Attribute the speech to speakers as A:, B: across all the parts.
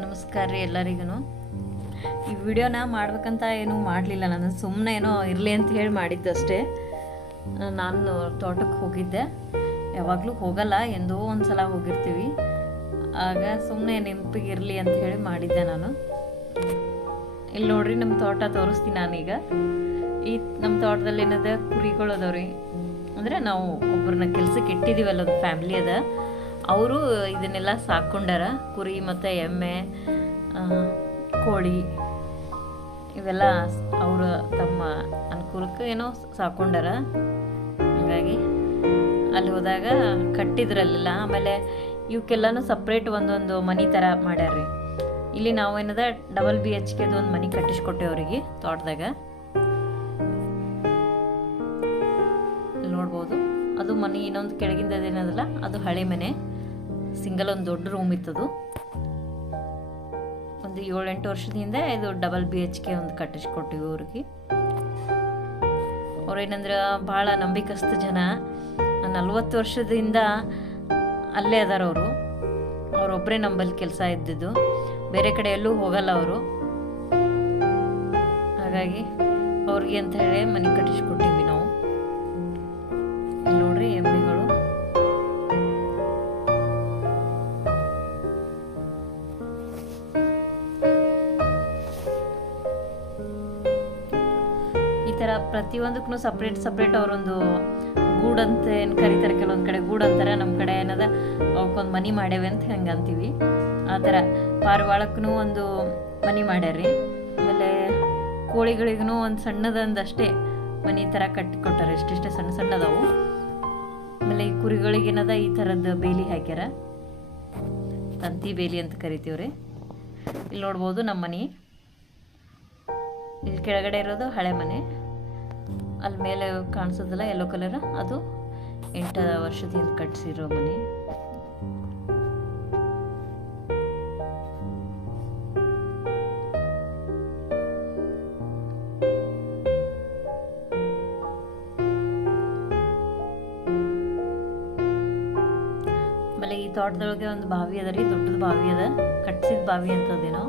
A: ನಮಸ್ಕಾರ ರೀ ಎಲ್ಲರಿಗೂ ಈ ವಿಡಿಯೋನ ಮಾಡ್ಬೇಕಂತ ಏನೂ ಮಾಡಲಿಲ್ಲ ನಾನು ಸುಮ್ಮನೆ ಏನೋ ಇರಲಿ ಅಂತ ಹೇಳಿ ಮಾಡಿದ್ದಷ್ಟೇ ನಾನು ತೋಟಕ್ಕೆ ಹೋಗಿದ್ದೆ. ಯಾವಾಗಲೂ ಹೋಗಲ್ಲ, ಎಂದೋ ಒಂದು ಸಲ ಹೋಗಿರ್ತೀವಿ. ಆಗ ಸುಮ್ಮನೆ ನೆನಪಿಗೆ ಇರಲಿ ಅಂತ ಹೇಳಿ ಮಾಡಿದ್ದೆ ನಾನು. ಇಲ್ಲಿ ನೋಡ್ರಿ, ನಮ್ಮ ತೋಟ ತೋರಿಸ್ತೀನಿ ನಾನೀಗ. ಈ ನಮ್ಮ ತೋಟದಲ್ಲಿ ಏನದ ಕುರಿಗಳು ಅದಾವ್ರಿ. ಅಂದರೆ ನಾವು ಒಬ್ಬರನ್ನ ಕೆಲಸಕ್ಕೆ ಇಟ್ಟಿದ್ದೀವಲ್ಲ ಒಂದು ಫ್ಯಾಮ್ಲಿ ಅದ. ಅವರು ಇದನ್ನೆಲ್ಲ ಸಾಕೊಂಡಾರ ಕುರಿ ಮತ್ತು ಎಮ್ಮೆ ಕೋಳಿ ಇವೆಲ್ಲ ಅವರ ತಮ್ಮ ಅನುಕೂಲಕ್ಕೆ ಏನೋ ಸಾಕೊಂಡಾರ ಹಾಗಾಗಿ ಅಲ್ಲಿ ಹೋದಾಗ ಕಟ್ಟಿದ್ರಲ್ಲ ಆಮೇಲೆ ಇವಕ್ಕೆಲ್ಲನೂ ಸಪ್ರೇಟ್ ಒಂದೊಂದು ಮನೆ ಥರ ಮಾಡ್ಯಾರ್ರಿ. ಇಲ್ಲಿ ನಾವು ಏನದ ಡಬಲ್ ಬಿ ಎಚ್ ಕೆದು ಒಂದು ಮನೆ ಕಟ್ಟಿಸ್ಕೊಟ್ಟೆ ಅವರಿಗೆ ತೋಟದಾಗ. ನೋಡ್ಬೋದು. ಅದು ಮನೆ ಇನ್ನೊಂದು ಕೆಳಗಿಂದ ಏನದಲ್ಲ, ಅದು ಹಳೆ ಮನೆ. ಸಿಂಗಲ್ ಒಂದು ದೊಡ್ಡ ರೂಮ್ ಇತ್ತದು. ಒಂದು ಏಳೆಂಟು ವರ್ಷದಿಂದ ಇದು ಡಬಲ್ ಬಿ ಎಚ್ ಕೆ ಒಂದು ಕಟ್ಟಿಸ್ಕೊಟ್ಟಿವಿ ಅವ್ರಿಗೆ. ಅವ್ರೇನಂದ್ರೆ ಭಾಳ ನಂಬಿಕಸ್ತ ಜನ. ನಲ್ವತ್ತು ವರ್ಷದಿಂದ ಅಲ್ಲೇ ಅದಾರ ಅವರು. ಅವರೊಬ್ಬರೇ ನಂಬಲ್ಲಿ ಕೆಲಸ ಇದ್ದಿದ್ದು. ಬೇರೆ ಕಡೆ ಎಲ್ಲೂ ಹೋಗಲ್ಲ ಅವರು. ಹಾಗಾಗಿ ಅವ್ರಿಗೆ ಅಂತ ಹೇಳಿ ಮನೆ ಕಟ್ಟಿಸ್ಕೊಟ್ಟಿವಿ. ಥರ ಪ್ರತಿಯೊಂದಕ್ಕೂ ಸಪ್ರೇಟ್ ಸಪ್ರೇಟ್ ಅವರೊಂದು ಗೂಡಂತ ಏನು ಕರೀತಾರೆ ಕೆಲವೊಂದು ಕಡೆ. ಗೂಡು ಅಂತಾರೆ ನಮ್ಮ ಕಡೆ ಏನದ ಅವಕ್ಕೊಂದು ಮನಿ ಮಾಡ್ಯಾವೆ ಅಂತ ಹೆಂಗೆ ಅಂತೀವಿ. ಆ ಥರ ಪಾರಿವಾಳಕ್ಕೂ ಒಂದು ಮನಿ ಮಾಡ್ಯಾರ್ರಿ. ಆಮೇಲೆ ಕೋಳಿಗಳಿಗೂ ಒಂದು ಸಣ್ಣದೊಂದು ಅಷ್ಟೇ ಮನಿ ಥರ ಕಟ್ಟಿ ಕೊಟ್ಟಾರೆ. ಸಣ್ಣ ಸಣ್ಣದವು. ಆಮೇಲೆ ಈ ಕುರಿಗಳಿಗೆ ಏನದ ಈ ಥರದ್ದು ಬೇಲಿ ಹಾಕ್ಯಾರ. ತಂತಿ ಬೇಲಿ ಅಂತ ಕರಿತೀವ್ರಿ. ಇಲ್ಲಿ ನೋಡ್ಬೋದು ನಮ್ಮ ಮನೆ. ಇಲ್ಲಿ ಕೆಳಗಡೆ ಇರೋದು ಹಳೆ ಮನೆ. ಅಲ್ಲಿ ಮೇಲೆ ಕಾಣಿಸೋದಲ್ಲ ಯೆಲ್ಲೋ ಕಲರ್ ಅದು ಎಂಟು ವರ್ಷದಿಂದ ಕಟ್ಸಿರೋ ಮನೆ. ಆಮೇಲೆ ಈ ತೋಟದೊಳಗೆ ಒಂದು ಬಾವಿ ಅದ ರೀ, ದೊಡ್ಡದು ಬಾವಿ ಅದ, ಕಟ್ಸಿದ ಬಾವಿ ಅಂತದೇನೋ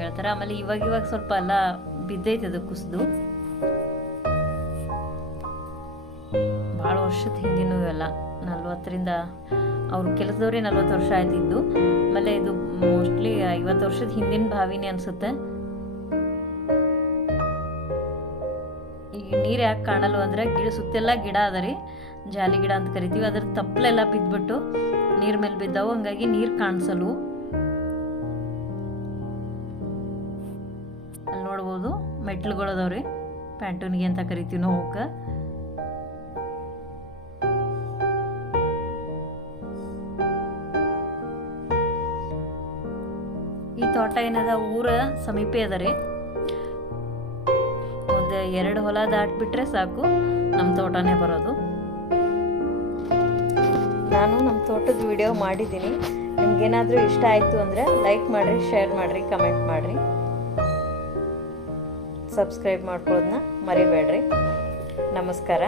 A: ಹೇಳ್ತಾರೆ. ಆಮೇಲೆ ಇವಾಗ ಇವಾಗ ಸ್ವಲ್ಪ ಎಲ್ಲ ಬಿದ್ದೈತೆ ಅದು ಕುಸಿದು. ಭಾಳ ವರ್ಷದ ಹಿಂದಿನೂ ಇವೆಲ್ಲ ನಲ್ವತ್ತರಿಂದ, ಅವ್ರ ಕೆಲಸದವ್ರೆ ನಲ್ವತ್ತು ವರ್ಷ ಆಯ್ತಿದ್ದು. ಆಮೇಲೆ ಇದು ಮೋಸ್ಟ್ಲಿ ಐವತ್ತು ವರ್ಷದ ಹಿಂದಿನ ಬಾವಿನೇ ಅನ್ಸುತ್ತೆ. ಈಗ ನೀರು ಯಾಕೆ ಕಾಣಲ್ವ ಅಂದ್ರೆ, ಗಿಡ ಸುತ್ತೆಲ್ಲ ಗಿಡ ಅದ ರೀ. ಜಾಲಿ ಗಿಡ ಅಂತ ಕರಿತೀವಿ. ಅದ್ರ ತಪ್ಪಲೆಲ್ಲ ಬಿದ್ಬಿಟ್ಟು ನೀರ್ ಮೇಲೆ ಬಿದ್ದಾವು. ಹಂಗಾಗಿ ನೀರು ಕಾಣಿಸಲು ಅಲ್ಲಿ ನೋಡ್ಬೋದು. ಮೆಟ್ಲುಗಳು ಅದಾವ್ರಿ ಪ್ಯಾಂಟೂನ್ಗೆ ಅಂತ ಕರಿತೀವಿ ನಾವು ತೋಟ ಏನದ? ಊರ ಸಮೀಪ ಅದ ರೀ. ಒಂದು ಎರಡು ಹೊಲ ದಾಟ್ಬಿಟ್ರೆ ಸಾಕು ನಮ್ಮ ತೋಟನೇ ಬರೋದು. ನಾನು ನಮ್ಮ ತೋಟದ ವಿಡಿಯೋ ಮಾಡಿದ್ದೀನಿ. ನಿಮ್ಗೇನಾದರೂ ಇಷ್ಟ ಆಯಿತು ಅಂದರೆ ಲೈಕ್ ಮಾಡಿರಿ ಶೇರ್ ಮಾಡಿರಿ ಕಮೆಂಟ್ ಮಾಡಿರಿ. ಸಬ್ಸ್ಕ್ರೈಬ್ ಮಾಡ್ಕೊಳ್ಳೋದನ್ನ ಮರಿಬೇಡ್ರಿ. ನಮಸ್ಕಾರ.